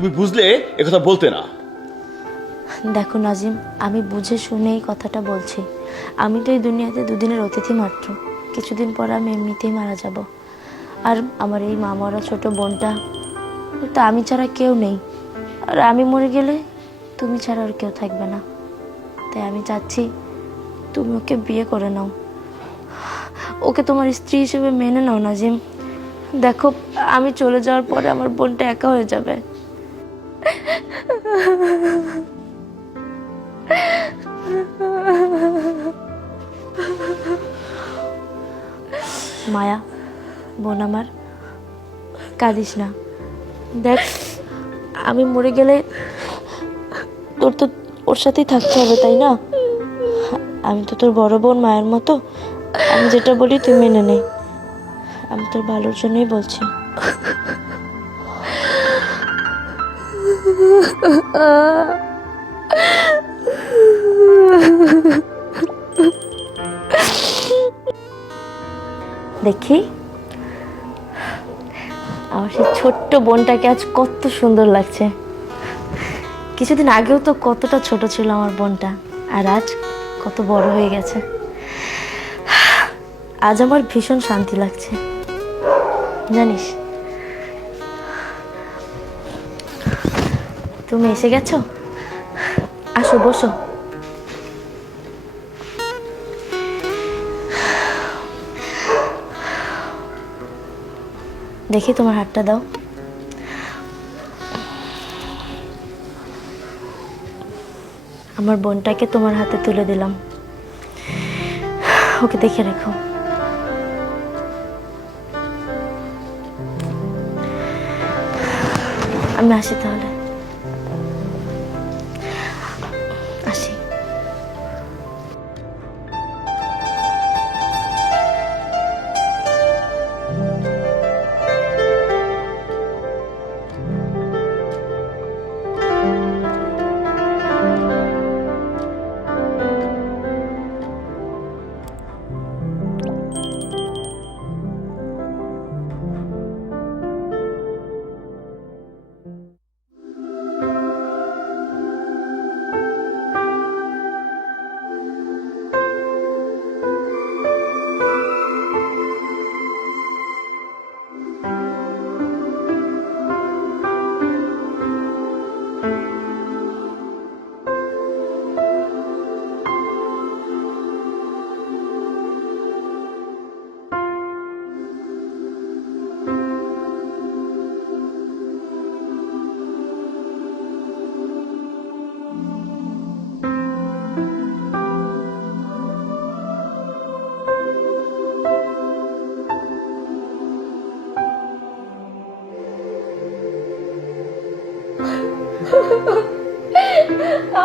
তুমি বুঝলে একথা বলতে না। দেখো নাজিম, আমি বুঝে শুনে এই কথাটা বলছি। আমি তো এই দুনিয়াতে দুদিনের অতিথি মাত্র। কিছুদিন পর আমি এমনিতেই মারা যাব। আর আমার এই মা মরা ছোট বোনটা, ও তো আমি ছাড়া কেউ নেই। আর আমি মরে গেলে তুমি ছাড়া আর কেউ থাকবে না। তাই আমি চাচ্ছি তুমি ওকে বিয়ে করে নাও, ওকে তোমার স্ত্রী হিসেবে মেনে নাও নাজিম। দেখো, আমি চলে যাওয়ার পরে আমার বোনটা একা হয়ে যাবে। মায়া, বোন আমার, কাঁদিস না। দেখ, আমি মরে গেলে তোর তো ওর সাথেই থাকতে হবে, তাই না? আমি তো তোর বড় বোন, মায়ের মতো। আমি যেটা বলি তুই মেনে নে। আমি তোর ভালোর জন্যই বলছি। দেখি আমার সেই ছোট্ট বোনটাকে আজ কত সুন্দর লাগছে। কিছুদিন আগেও তো কতটা ছোট ছিল আমার বোনটা, আর আজ কত বড় হয়ে গেছে। আজ আমার ভীষণ শান্তি লাগছে, জানিস। তুমি এসে গেছো, আসো বসো। দেখি তোমার হাতটা দাও। আমার বোনটাকে তোমার হাতে তুলে দিলাম, ওকে দেখে রেখো। আমি আসি তাহলে, আসি।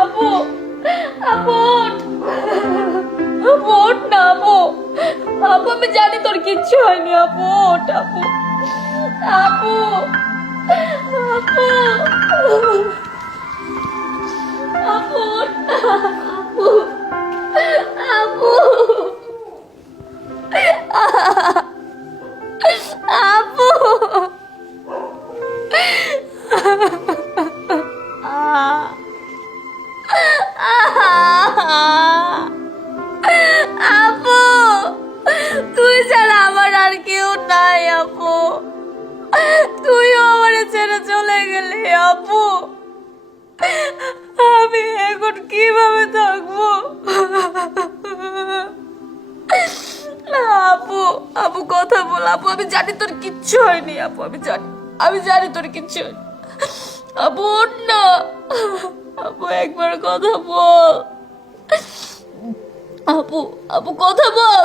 আপু, আপু ওঠ। আপু ওঠ না, আপু। আপু আমি জানি তোর কিচ্ছু হয়নি। আপু ওঠ, আপু। আপু, আপু, আপু ওঠ না, আপু, আপু, আপু। আপু, তুই ছাড়া আমার আর কেউ নাই আপু। তুইও আমারে ছেড়ে চলে গেলি আপু। আমি এখন কিভাবে থাকবো? আপু, আপু কথা বল আপু। আমি জানি তোর কিচ্ছু হয়নি আপু, আমি জানি তোর কিচ্ছু হয়নি। আপু ওঠ না, আপু একবার কথা বল। আপু, আপু কথা বল।